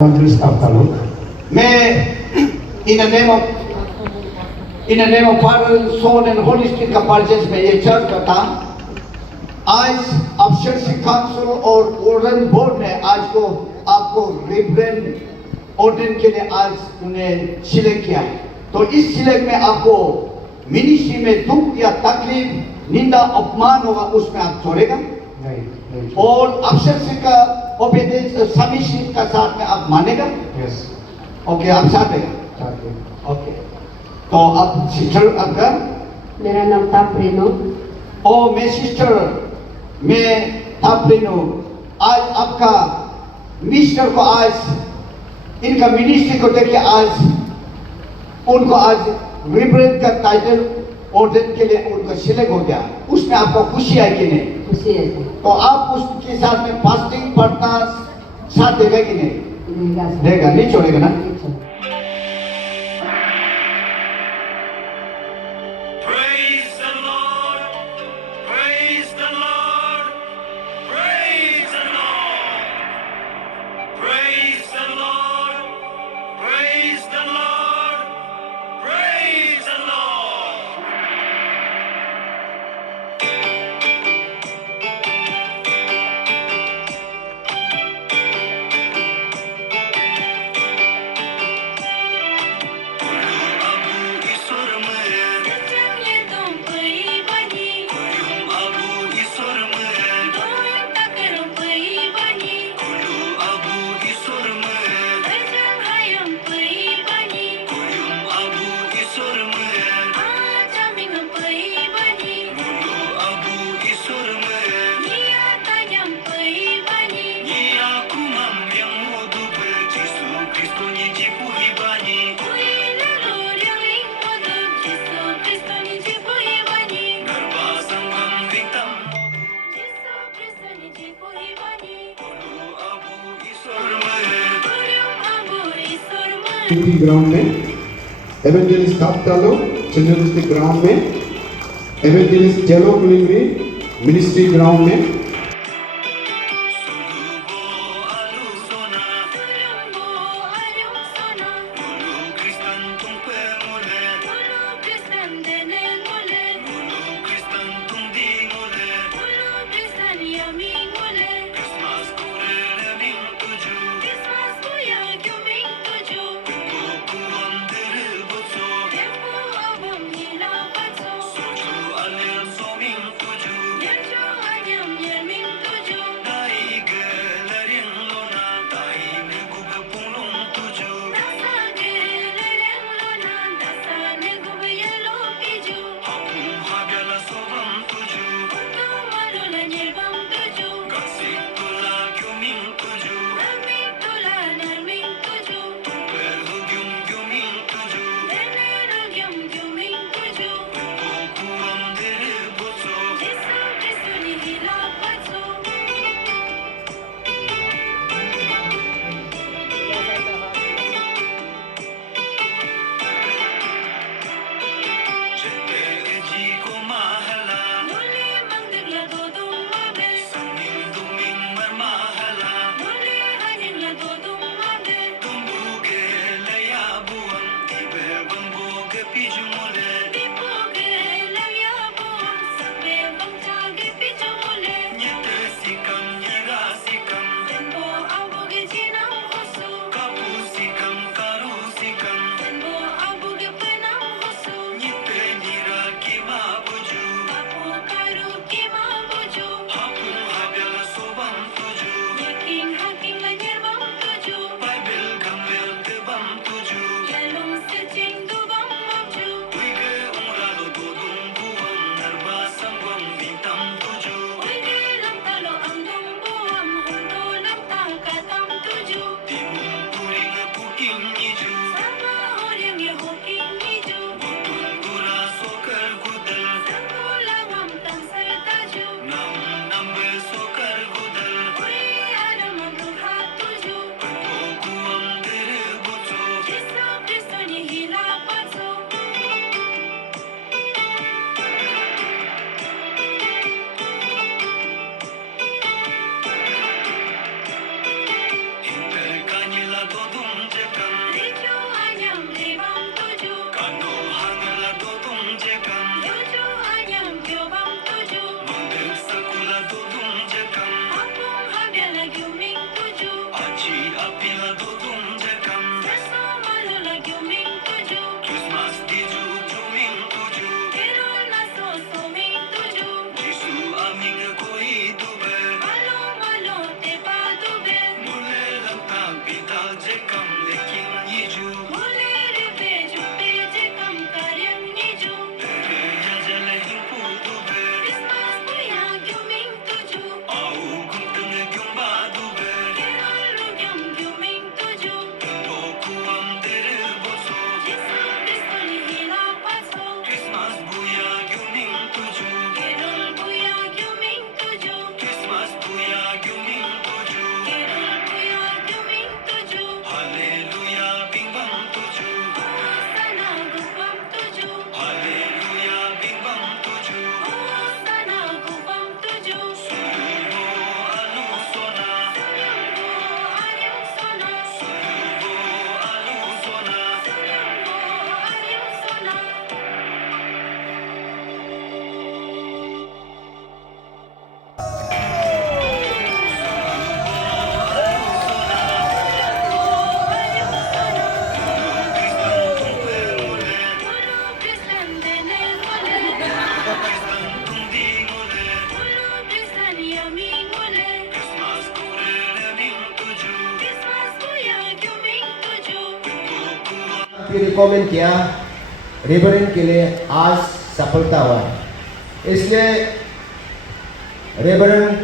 Evangelist Abdallah. May in the name of Father, Son and Holy Spirit का purchase में ये church करता आज अपशर्सी काउंसिल और ऑर्डन बोर्ड ने आज को आपको रिब्रेंड ऑर्डन के लिए आज उन्हें सिलेक्ट किया है। तो इस सिलेक्ट में आपको मिनिस्ट्री में दुख या तकलीफ निंदा अपमान होगा उसमें आप छोड़ेगा नहीं। और अपशर्सी का ओबीडियंस सबमिशन का साथ में आप मानेगा यस ओके आप साथ देगा ओके। तो आप सिस्टर आपका मेरा नाम तापरेनो। ओ मैं सिस्टर मैं तापरेनो आज आपका मिस्टर को आज इनका मिनिस्ट्री को देखिए आज उनको आज रिब्रेंड का टाइटल ऑर्डन के लिए उनको सिलेक्ट हो गया उसमें आपको खुशी है कि नहीं? खुशी है तो आप उसके साथ में फास्टिंग पढ़ना साथ देगा कि नहीं? देगा नहीं छोड़ेगा ना? Praise the Lord, praise the Lord, praise the Lord, praise the Lord, praise the Lord, praise the Lord. Ground में एवेंजलिस्ट तालो चिल्ड्रंस ग्राउंड में एवेंजलिस्ट जेलो कुलिंगरी मिनिस्ट्री ग्राउंड में रिकमेंड किया रेवरेंड के लिए आज सफलता हुआ। इसलिए रेवरेंड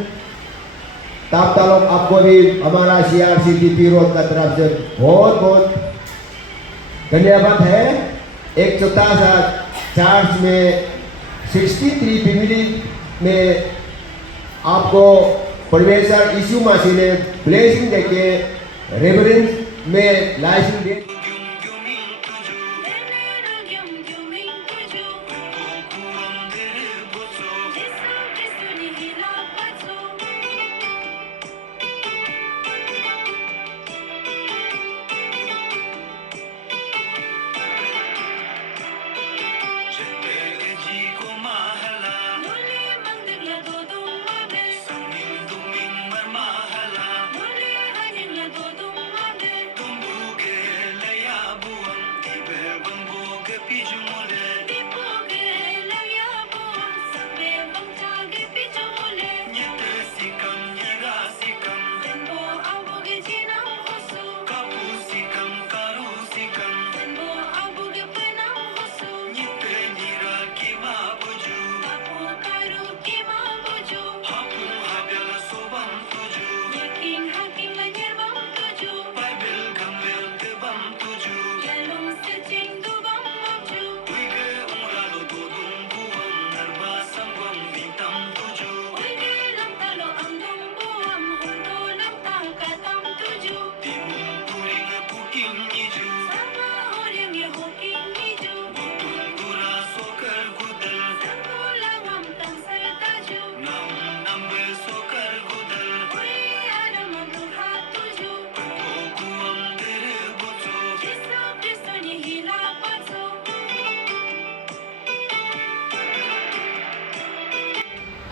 ताप तालुक आपको भी हमारा CRCTP रोड का तरफ से बहुत बहुत धन्यवाद है। एक छोटा सा चार्ज में 63 फैमिली में आपको परमेश्वर यीशु मसीह ने ब्लेसिंग देके रेवरेंड में लाइसेंस दे।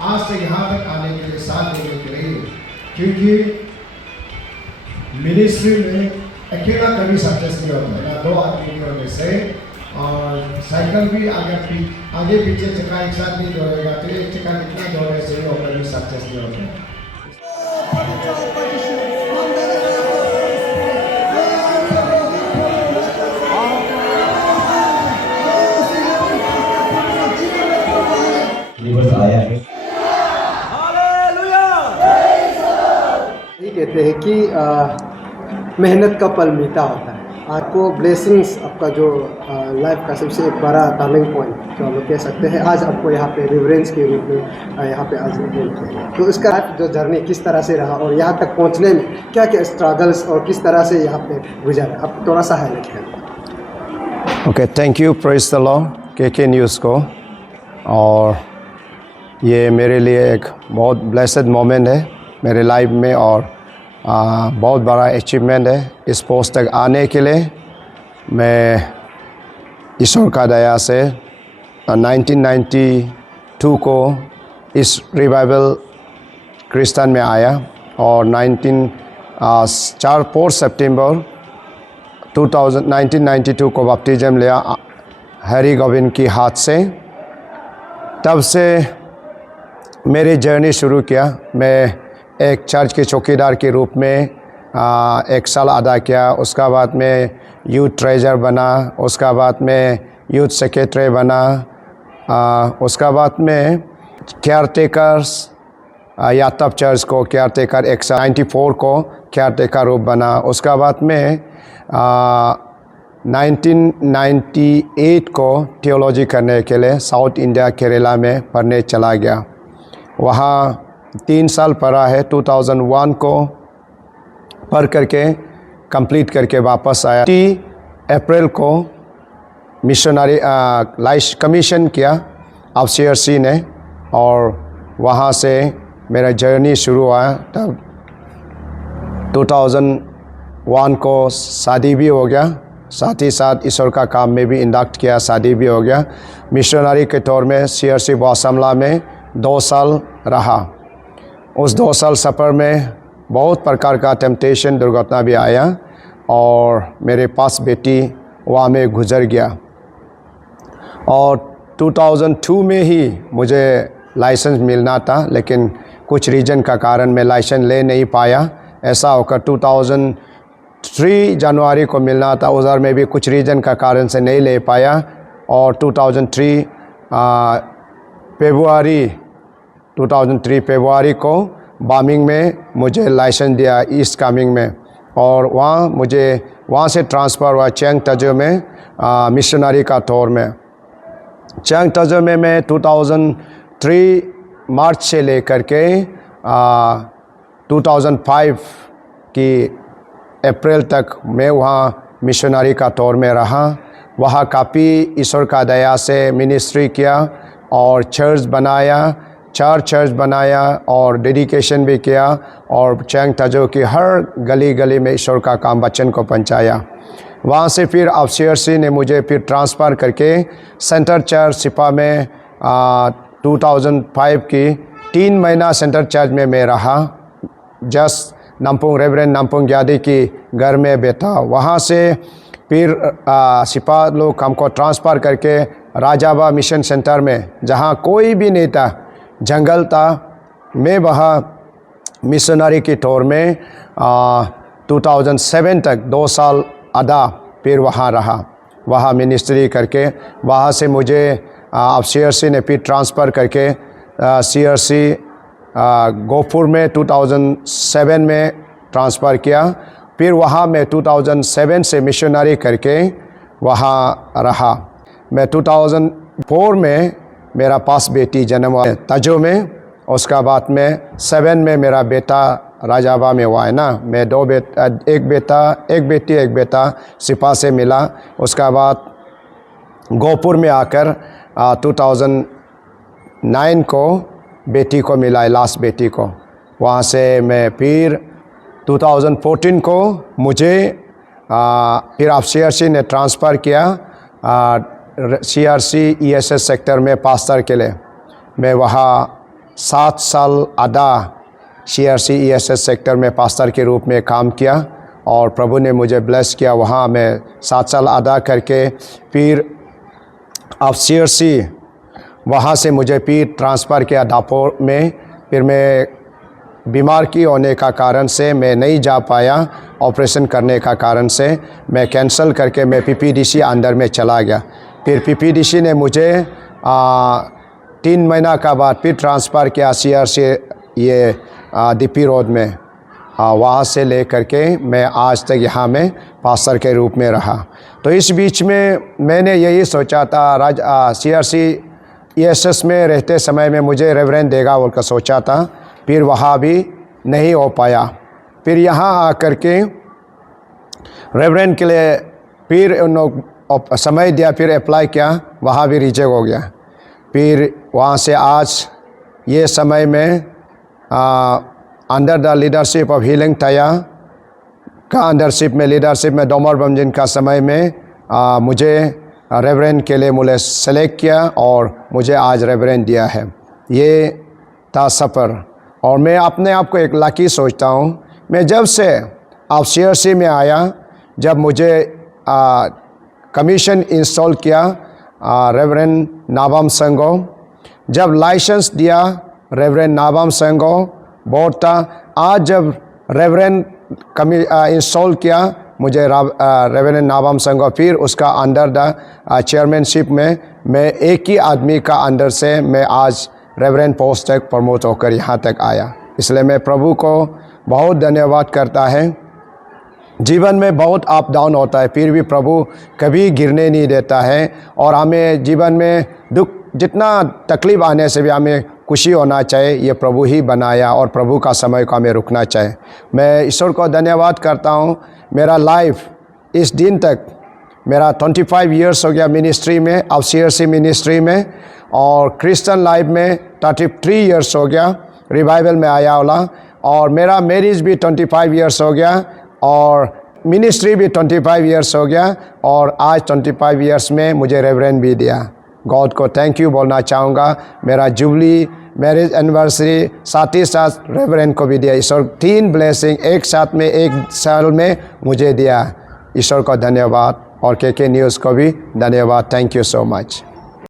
आज से यहाँ तक आने के लिए साथ देने के लिए, क्योंकि मिनिस्ट्री में अकेला कभी सक्सेस नहीं होता है ना, दो आदमी की वजह से। और साइकिल भी आगे पीछे चक्का एक साथ नहीं दौड़ेगा तो एक चक्का कितना दौड़ने से वो कभी सक्सेस नहीं होता। आया है। कहते हैं कि मेहनत का फल मीठा होता है। आपको ब्लेसिंग्स, आपका जो लाइफ का सबसे बड़ा टर्निंग पॉइंट जो हम लोग कह सकते हैं, आज आपको यहाँ पे रिवरेंस के रूप में यहाँ पे आज तो इसका जो जर्नी किस तरह से रहा और यहाँ तक पहुँचने में क्या क्या स्ट्रगल्स और किस तरह से यहाँ पे गुजारा, आप थोड़ा सा हाईलाइट करें। Okay, thank you, praise the Lord, KK news को। और ये मेरे लिए एक बहुत ब्लेस्ड मोमेंट है मेरे लाइफ में और बहुत बड़ा अचीवमेंट है। इस पोस्ट तक आने के लिए मैं ईश्वर का दया से 1992 को इस रिवाइवल क्रिश्चियन में आया और 4 सितंबर 1992 को बपटिज्म लिया हरी गोविंद की हाथ से। तब से मेरी जर्नी शुरू किया। मैं एक चर्च के चौकीदार के रूप में 1 साल अदा किया। उसका बाद में यूथ ट्रेजर बना, उसका बाद में यूथ सेक्रेटरी बना, उसका बाद में केयर टेकर्स यातब चर्च को केयर टेकर 194 को केयर टेकर रूप बना। उसका बाद में 1998 को थियोलॉजी करने के लिए साउथ इंडिया केरला में पढ़ने चला गया। वहाँ 3 साल पढ़ा है। 2001 को पढ़ करके कंप्लीट करके वापस आया। 30 अप्रैल को मिशनरी लाइस कमीशन किया अब CRC ने, और वहाँ से मेरा जर्नी शुरू हुआ। तब 2001 को शादी भी हो गया, साथ ही साथ ईश्वर का काम में भी इंडक्ट किया, शादी भी हो गया। मिशनरी के तौर में CRC बासमला में 2 साल रहा। उस 2 साल सफ़र में बहुत प्रकार का टेम्पटेशन, दुर्घटना भी आया, और मेरे पास बेटी वहाँ में गुजर गया। और 2002 में ही मुझे लाइसेंस मिलना था, लेकिन कुछ रीजन का कारण मैं लाइसेंस ले नहीं पाया। ऐसा होकर 2003 जनवरी को मिलना था, उधर में भी कुछ रीजन का कारण से नहीं ले पाया। और 2003 फरवरी को बामिंग में मुझे लाइसेंस दिया, ईस्ट कामिंग में, और वहाँ से ट्रांसफ़र हुआ चेंग तजो में मिशनरी का तौर में। चेंग तजो में मैं 2003 मार्च से लेकर के 2005 की अप्रैल तक मैं वहाँ मिशनरी का तौर में रहा। वहाँ काफ़ी ईश्वर का दया से मिनिस्ट्री किया और चर्च बनाया, 4 चर्च बनाया और डेडिकेशन भी किया, और चेंग तजो की हर गली गली में ईश्वर का काम बच्चन को पहुँचाया। वहाँ से फिर अब CRC ने मुझे फिर ट्रांसफ़र करके सेंटर चर्च सिपा में 2005 की 3 महीना सेंटर चर्च में मैं रहा। जस्ट नमपुंग रेवरेंड नमपुंग यादी की घर में बैठा। वहाँ से फिर सिपा लोग हमको ट्रांसफ़र करके राजाबा मिशन सेंटर में, जहाँ कोई भी नहीं था, जंगल था, मैं वहाँ मिशनरी के तौर में 2007 तक 2 साल आधा फिर वहाँ रहा। वहाँ मिनिस्ट्री करके वहाँ से मुझे अब CRC ने फिर ट्रांसफ़र करके CRC गोपुर में 2007 में ट्रांसफ़र किया। फिर वहाँ मैं 2007 से मिशनरी करके वहाँ रहा। मैं 2004 में मेरा पास बेटी जन्म हुआ तजो में। उसका बाद में 7 में मेरा बेटा राजाबा में हुआ है ना। मैं एक बेटा सिपा से मिला। उसका बाद गोपुर में आकर 2009 को बेटी को मिला, लास्ट बेटी को। वहाँ से मैं फिर 2014 को मुझे फिर आप CRC ने ट्रांसफ़र किया CRC ESS सेक्टर में पास्टर के लिए। मैं वहाँ 7 साल आधा CRC ESS सेक्टर में पास्टर के रूप में काम किया, और प्रभु ने मुझे ब्लेस किया। वहाँ मैं 7 साल आधा करके फिर अब CRC वहाँ से मुझे फिर ट्रांसफ़र किया दापोर में। फिर मैं बीमार की होने का कारण से मैं नहीं जा पाया, ऑपरेशन करने का कारण से मैं कैंसिल करके मैं PPDC अंदर में चला गया। फिर PPDC ने मुझे 3 महीना का बाद फिर ट्रांसफ़र किया CRC ये DP रोड में। वहाँ से ले करके मैं आज तक यहाँ में पास्टर के रूप में रहा। तो इस बीच में मैंने यही सोचा था CRC ESS में रहते समय में मुझे रेवरेंड देगा बोलकर सोचा था। फिर वहाँ भी नहीं हो पाया। फिर यहाँ आकर के रेवरेंड के लिए फिर उन लोग समय दिया, फिर अप्लाई किया, वहाँ भी रिजेक्ट हो गया। फिर वहाँ से आज ये समय में under the leadership of healing तया का लीडरशिप में डोमर बमजिन का समय में मुझे रेवरेंड के लिए मुझे सेलेक्ट किया और मुझे आज रेवरेंड दिया है। ये था सफ़र, और मैं अपने आप को एक लकी सोचता हूँ। मैं जब से आप CRC में आया, जब मुझे कमीशन इंस्टॉल किया रेवरेंड नाबाम संगो, जब लाइसेंस दिया रेवरेंड नाबाम संगो बहुत था। आज जब रेवरेंड इंस्टॉल किया मुझे रेवरेंड नाबाम संघ, फिर उसका अंडर द चेयरमैनशिप में मैं एक ही आदमी का अंडर से मैं आज रेवरेंड पोस्ट तक प्रमोट होकर यहाँ तक आया। इसलिए मैं प्रभु को बहुत धन्यवाद करता है। जीवन में बहुत अप डाउन होता है, फिर भी प्रभु कभी गिरने नहीं देता है और हमें जीवन में दुख जितना तकलीफ आने से भी हमें खुशी होना चाहिए। ये प्रभु ही बनाया और प्रभु का समय को हमें रुकना चाहिए। मैं ईश्वर को धन्यवाद करता हूँ। मेरा लाइफ इस दिन तक मेरा 25 इयर्स हो गया मिनिस्ट्री में, अब CRC मिनिस्ट्री में, और क्रिश्चियन लाइफ में 33 इयर्स हो गया, रिवाइवल में आया वाला, और मेरा मैरिज भी 25 इयर्स हो गया और मिनिस्ट्री भी 25 इयर्स हो गया, और आज 25 इयर्स में मुझे रेवरेंड भी दिया। गॉड को थैंक यू बोलना चाहूँगा। मेरा जुबली मैरिज एनिवर्सरी साथ ही साथ रेवरेंड को भी दिया। ईश्वर 3 ब्लेसिंग एक साथ में एक साल में मुझे दिया। ईश्वर को धन्यवाद और KK न्यूज़ को भी धन्यवाद। Thank you so much.